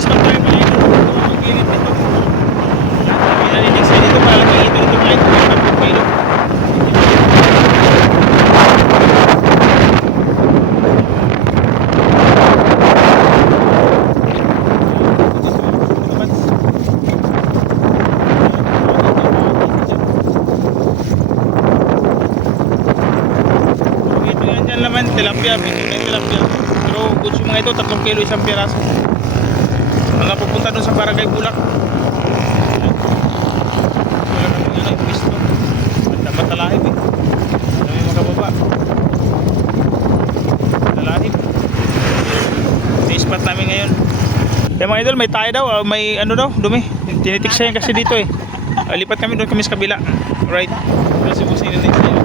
spot tayo mga idol. Ang gilid nito. May nalinig sa dito para lang makita nito mga idol. Ang kilo. Tilapia, pinto na yung tilapia. Pero goods yung mga ito, 3 kilo isang piraso. Mga pupunta doon sa Barangay Bulak. Wala kami nga yung pisto. Dapat talahib eh. Ano yung mga baba? Talahib. I-spot namin ngayon. Kaya mga idol, may tayo daw. May ano daw, dumi. Tinitiksa yan kasi dito eh. Lipat kami doon kami sa kabila. Right. Pero si Busay na next tayo.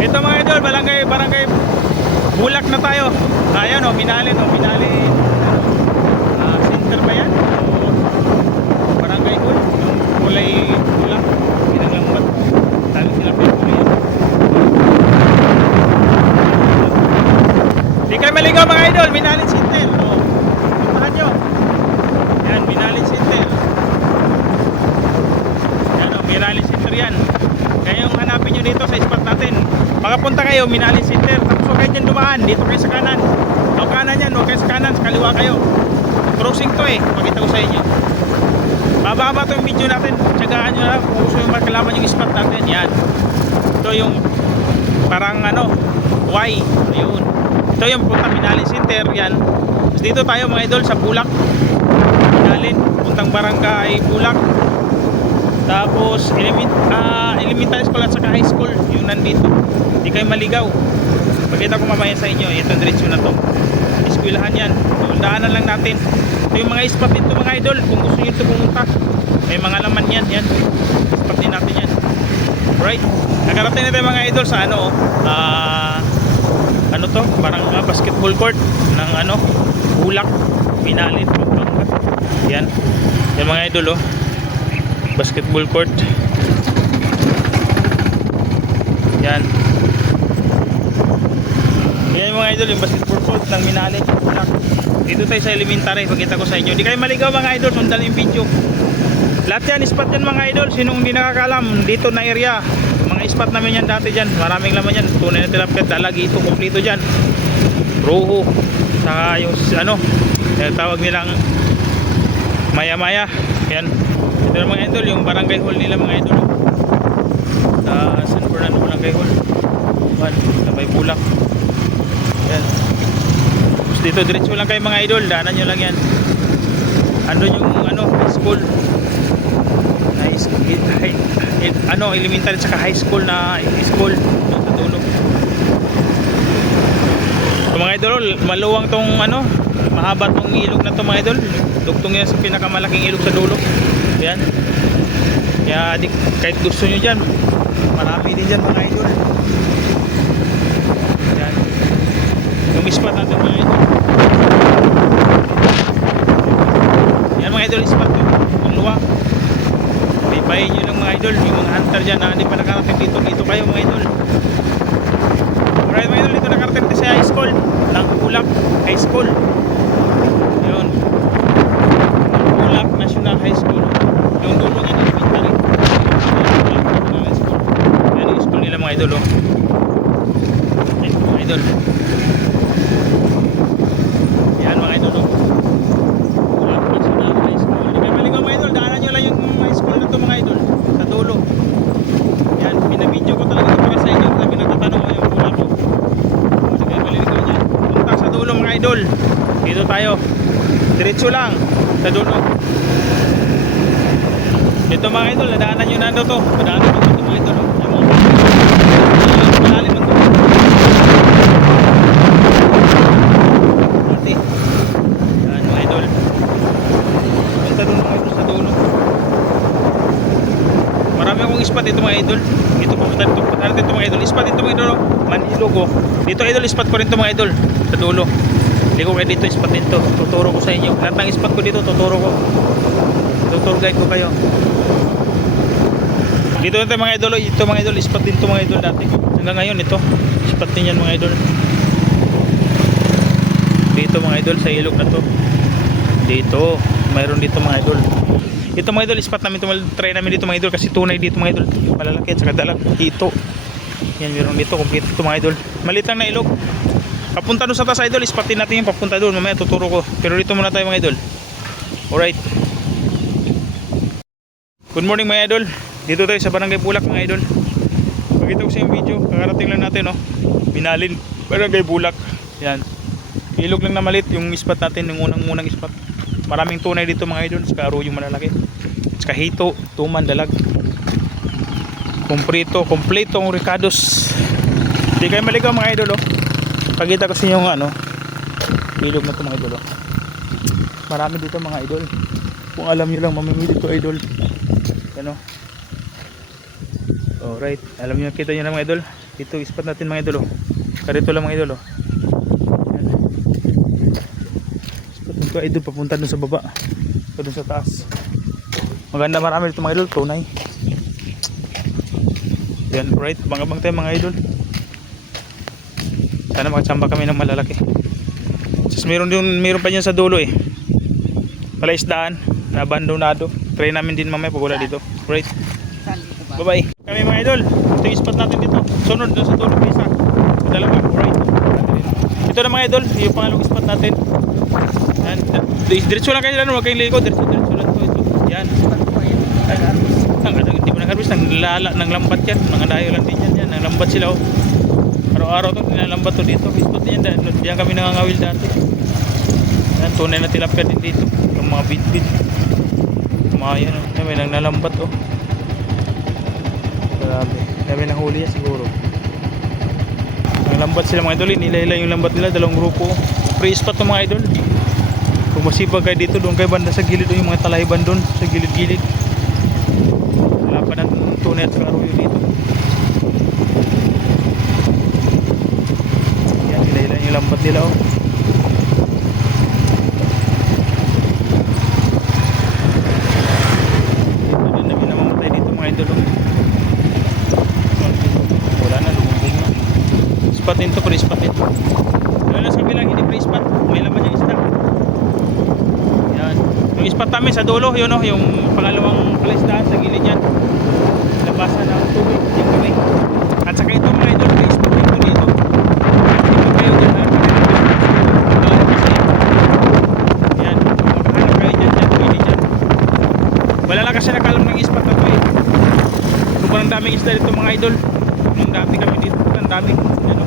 Ito mga idol, barangay Bulak na tayo. Ayan o, Minalin center ba yan? Barangay Hul, yung kulay Bulak. Ginang lambat. Dami sila pinagkulay yan. Di kayo maligaw mga idol, Minalin center. O, puntahan nyo. Yan, Minalin center. Yan o, Minalin center yan. Kaya yung hanapin nyo dito sa spot natin. Pagkapunta kayo, Minalin center. Tapos huwag kayo dyan dumaan. Dito kayo sa kanan. O kanan yan, huwag kayo sa kanan. Sa kaliwa kayo. Crossing to eh. Pakita ko sa inyo. Bababa to yung video natin. Tsagaan nyo lang. Kung gusto yung makalaman yung spot natin. Yan. Ito yung parang ano, Y. Ayun. Ito yung punta Minalin center. Yan. Tapos dito tayo mga idol sa Bulak. Minalin. Puntang Barangay Bulak. Tapos elementary school at saka high school yung nandito. Hindi kayo maligaw. Pagkita ko mamaya sa inyo, ito diretso na to. Eskwelahan yan. Daanan lang natin. Ito yung mga spot dito mga idol. Kung gusto nyo ito pumunta, may mga laman yan. Yan. Spot din natin yan. Right. Nakarating na tayo mga idol sa ano. Ano to? Parang basketball court ng ano. Bulak. Minalin. Yan. Yan mga idol oh. Basketball court. Yan. Yan mga idol, yung basketball court ng Minalin. Dito tayo sa elementary, pakita ko sa inyo. Di kayo maligaw mga idol, sundan yung video. Lahat yan, spot yan mga idol. Sinong hindi nakakalam, dito na area. Mga spot namin yan dati dyan. Maraming laman yan. Tunay na tilapia, dalagi ito, kumplito dyan. Roho. Saka yung ano, tawag nilang maya-maya. Yan. Ito mga idol, yung barangay hall nila mga idol. Sa San Fernando barangay hall. Sabay Bulak. Yan. Tapos dito diretso lang kayo mga idol, daanan nyo lang yan. Andun yung ano, high school. Elementary at high school na school doon sa dulo. So, mga idol, maluwang tong ano, mahaba tong ilog na to mga idol. Dugtong yan sa pinakamalaking ilog sa dulo. Yan. Kaya kahit gusto nyo dyan, marami din dyan mga idol. Yan. Yung spot natin mga idol. Yan mga idol, spot yun. Ang luwa. Baybayin nyo lang mga idol. Yung mga hunter dyan na hindi pa nakarating dito. Dito kayo mga idol. Alright mga idol, dito nakarating sa high school ng Bulak High School. Yun. Bulak National High School. Yung dulo niya ng elementary. Yan yung school nila mga idol oh. Yan mga idol. Yan mga idol oh. Bulak National High School. Hindi kayo maligaw mga idol. Daanan nyo lang yung high school na ito mga idol. Sa dulo. Yan. Pinabidyo ko talaga ito para sa inyo. Sabi nagtatanong yung Bulak ko. Hindi kayo maligaw dyan. Punta sa dulo mga idol. Dito tayo. Diretso lang. Sa dulo. Dito mga idol, nadaanan nyo na to. Nadaanan nyo ito mga idol. Malalim ito. Ate. Yan mga idol. Punta doon mga idol sa dulo. Marami akong spot dito mga idol. Dito pupunta dito. Punta dito mga idol. Spot dito mga idol. Manilog oh. Dito idol, spot ko rin ito mga idol. Sa dulo. Hindi ko kayo dito, spot dito. Tuturo ko sa inyo. Lahat ng spot ko dito, tuturo ko. Tuturo tour guide ko kayo. Dito na tayo mga idol. Ito mga idol, spot din to mga idol dati. Hanggang ngayon ito, spot din yan mga idol. Dito mga idol sa ilog na to. Dito, mayroon dito mga idol. Ito mga idol, spot namin ito. Try namin dito mga idol kasi tunay dito mga idol. Yung malalaki at saka dalag. Dito. Yan, meron dito. Complete ito mga idol. Maliit lang na ilog. Papunta doon sa taas idol, spotin natin yung papunta doon. Mamaya tuturo ko. Pero dito muna tayo mga idol. Alright. Good morning mga idol. Dito tayo sa Barangay Bulak mga idol. Pakita ko sa yung video. Kakarating lang natin, no. Binalin. Barangay Bulak. Yan. Ilog lang na maliit yung spot natin. Yung unang spot. Maraming tunay dito mga idol. Saka arroyo malalaki. Saka hito. Tuman, dalag. Kompleto ang Ricardos. Hindi kayo maligaw mga idol, oh. Pakita ko sa inyo yung ano. Ilog na ito mga idol, oh. Marami dito mga idol. Kung alam nyo lang mamimili dito idol. Ano? Alright. Alam nyo, kita nyo lang mga idol. Ito spot natin mga idol, oh. Karito lang mga idol, oh. Yan. Spot nito idol. Papunta dun sa baba. Dun sa taas. Maganda, marami dito mga idol. Tunay. Yan. Alright. Bangabang tayo mga idol. Sana makachamba kami ng malalaki. Tapos meron pa dyan sa dulo, eh. Palaisdaan na abandonado. Try namin din mamaya pag wala dito. Right. Bye bye. Kami mga idol. Ito yung spot natin dito. Sunod doon sa dulo pa isa. Dalawa. Right. Ito na mga idol. Yung pangalong spot natin. Yan. Diretso lang kayo lang. Huwag kayong ligo. Diretso lang ito. Yan. Hindi mo nag-harvest. Nang lambat yan. Mga dayo lang din yan. Nang lambat sila. Araw-araw ito. Nilalambat to dito. Spot din yan. Diyan kami nangangawil dati. Yan. Tunay na tilapia din dito. Yung mga bit-bit. Yan, may nang nalambat, oh. Grabe. Dami nang huli yan siguro. Nang lambat sila mga idol. Nila yung lambat nila. Dalawang grupo. Free spot to mga idol. Kung masipag kayo dito, doon kayo banda sa gilid. Yung mga talayban doon. Sa gilid-gilid. Wala pa natin tunay at arroyo dito. Yan, nila yung lambat nila, oh. Wala na, lumubog na. Spot din to, free spot din. Wala na sa kabilang hindi free spot. May laman yung isda. Yan. Yung spot namin sa dulo, yun, oh, yung pangalawang palaisdaan sa gilid yan. Labasan ng tubig, yung kami. At saka ito mga idol, free spot dito dito. Dito kayo dyan, ha? Yan. Makahanap kayo dyan, gilid dyan. Wala lang kasi nakalam ng spot na to, eh. Sobrang daming isda dito mga idol. Nung dati kami dito, ang daming ano,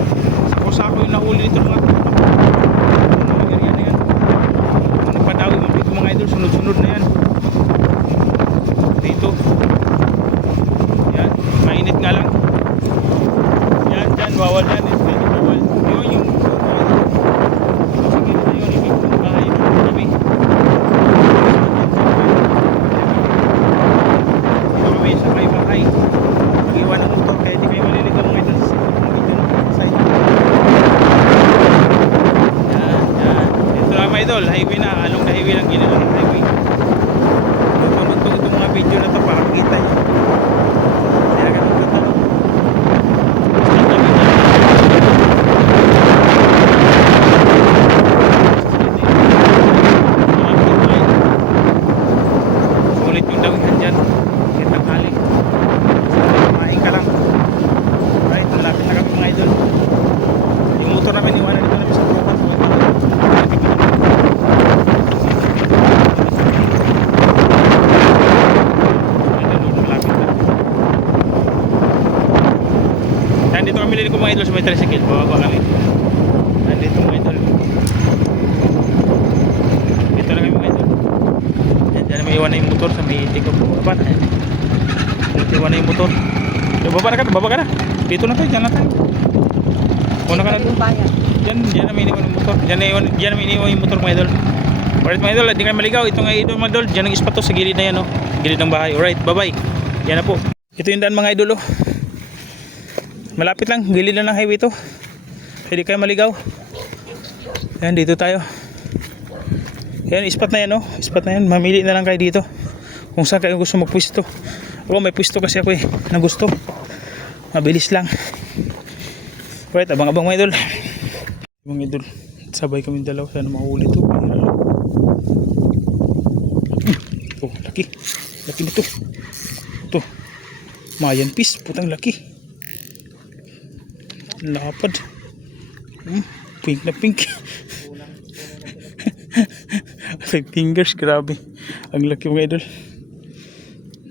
sako-sako yung nahuli dito mga area na yan. Ano pa daw yung dito mga idol, sunod-sunod na yan. Dito. Yan, mainit nga lang. Yan, dyan, bawal yan. Bawal. Yun yung sige na yun, yung bahay kami. Kami sa bahay. Iwan ng motor kaya di kayo maliligaw mga idol sa side. Yan. Ito lang mga idol, highway na. Along na highway lang, ginalong highway. Tutugtog itong mga video na ito para makita nyo. Kaya ganun ito. Sulit yung dawihan dyan. Kitang hali. Ka lang. Right, malapit na kami mga idol. Yung motor namin iwanan dito na sa tropa. Nandito kami liliko mga idol sa may tricycle. Bababa kami. Nandito mga idol. Dito na kami mga idol. Diyan na may iwanan yung motor sa may tikop. Baba na. Iwanan na yung motor. Baba ka na. Dito na tayo, dyan na tayo. Una ka na doon. Dyan na may iniwan yung motor. Dyan na may iniwan yung motor mga idol. Alright mga idol, hindi kayo maligaw. Ito nga idol mga idol. Dyan ang spot to sa gilid na yan, oh. Gilid ng bahay. Alright, bye bye. Yan na po. Ito yung daan mga idol, oh. Malapit lang, gilid lang ng highway to. Hindi kayo maligaw. Yan, dito tayo. Yan, spot na yan, oh. Spot na yan. Mamili na lang kayo dito. kung saan kayo gusto magpwisto. Ako may pwisto kasi ako na gusto. Mabilis lang. Right, abang-abang mga idol. Mga idol, sabay kami dalawa. Sana mahuli ito. Oh, laki. Laki nito. Ito. Mayan fish. Putang laki. Lapad. Pink na pink. 5 fingers, grabe. Ang laki mga idol.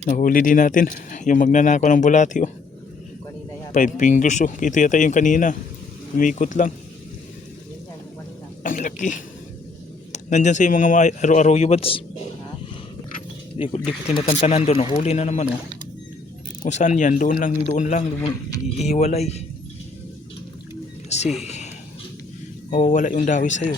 Nahuli din natin yung magnanakaw ng bulati. 5 fingers. Ito yata yung kanina. Umikot lang. Ang laki. Nandyan sa yung mga araw-araw buds. Di ko tinatantanan doon. Huli na naman. Kung saan yan, doon lang ihiwalay. Kasi mawawala yung dawi sa'yo.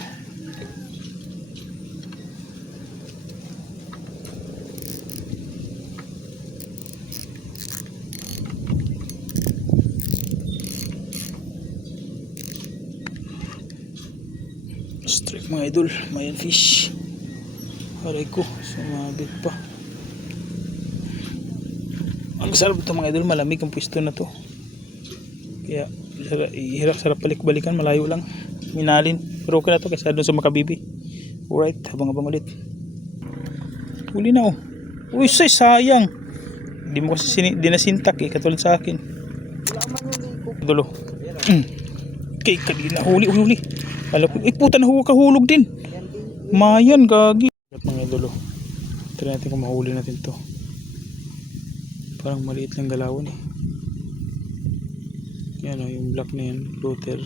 Strike mga idol, mayan fish. Aray ko, sumabit pa. Ang sarap ito mga idol, malamig ang pwesto na to. Kaya sarap balik-balikan, malayo lang. Minalin, pero okay na to kasi doon sa Makabibi. Alright, habang-habang ulit. Huli na oh. Uy, sayang. Hindi mo kasi dinasintak katulad sa akin. Idol oh. Kay kanina, huli. Alam ko, puta na kahulog din. Mayan, gagi. Mga idol oh. Try natin kung mahuli natin to. Parang maliit lang galawan eh. Yan o, yung black na yan, floater.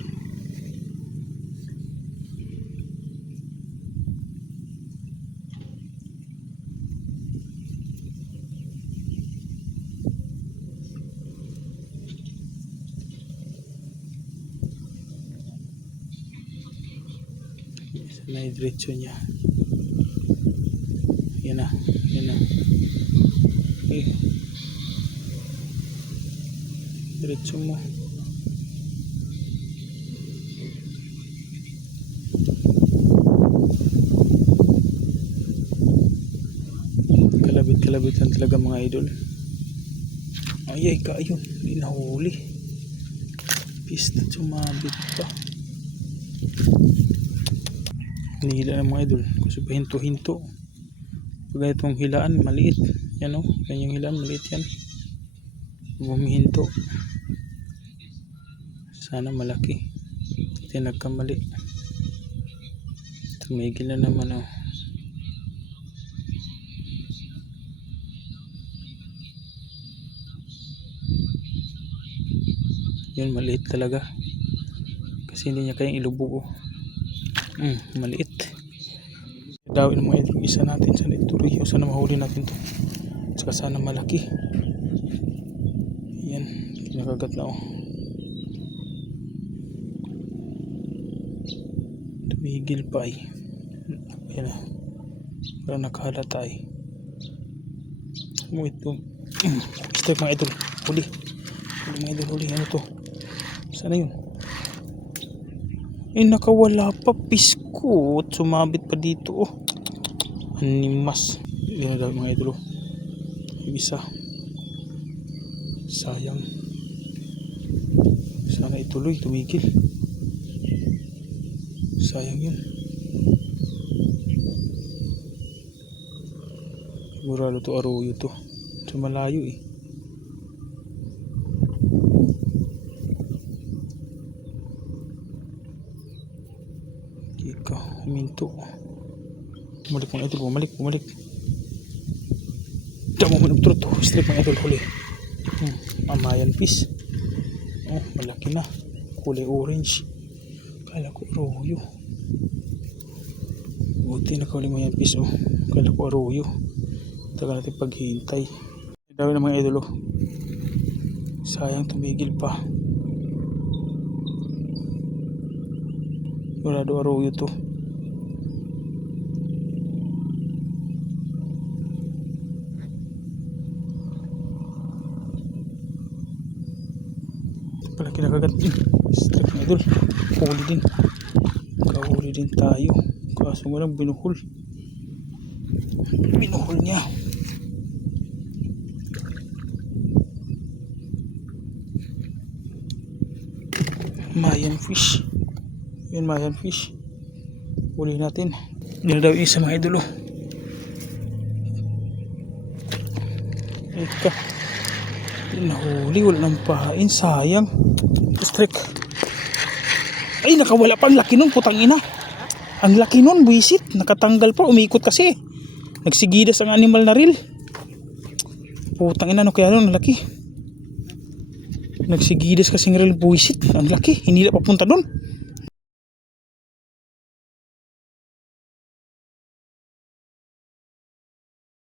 Na diretso niya. Yan na. Diretso mo. Kalabit lang talaga mga idol. Ayay ka, ayun. Hindi nahuli. Pista sumabit pa. Hinihila ng mga idol. Kasi pa hinto-hinto. Pag itong hilaan, maliit. Yan o. Yan yung hilaan, maliit yan. Bumihinto. Sana malaki. Ito nagkamali. Tumigil na naman o. Yun, maliit talaga. Kasi hindi niya kayang ilubog o. Maliit. Dawin mo yung isa natin. Sana ituloy o sana mahuli natin to. Saka sana malaki. Yan. Kinakagat na o. Tumigil pa ay. Yan na. Parang nakahalata ay. Ito. Strike mga idol. Huli. Mga idol, huli. Ano to? Sana yun? Nakawala pa, pisko. Sumabit pa dito oh. Animas. Yun na daw mga idolo. Yung isa. Sayang. Sana ituloy, tumigil. Sayang yun. Sigurado to aroyo to. Sa malayo eh. Huminto. Bumalik mga idol, bumalik. Diyan mo managturot to. Strip mga idol, huli. Mamayan fish. Oh, malaki na. Kulay orange. Kala ko aroyo. Buti nakahuli mga fish oh. Kala ko aroyo. Tagal natin paghihintay. Dami ng mga idol oh. Sayang tumigil pa. Sigurado aroyo to. Pala kinakagat din. Strike na idol. Huli din. Kahuli din tayo. Kaso walang binuhol. Binuhol niya. Mayan fish. Yun, Mayan fish. Huli natin. Hindi na daw isa mga idol. Ika. Hindi nahuli. Wala nang pahain. Sayang. Strike. Ay, nakawala pa. Ang laki nun. Putang ina. Ang laki nun. Buisit. Nakatanggal pa. Umikot kasi. Nagsigidas ang animal na reel. Putang ina. Ano kaya nun? Ang laki. Nagsigidas kasi ng reel. Buisit. Ang laki. Hindi na papunta dun.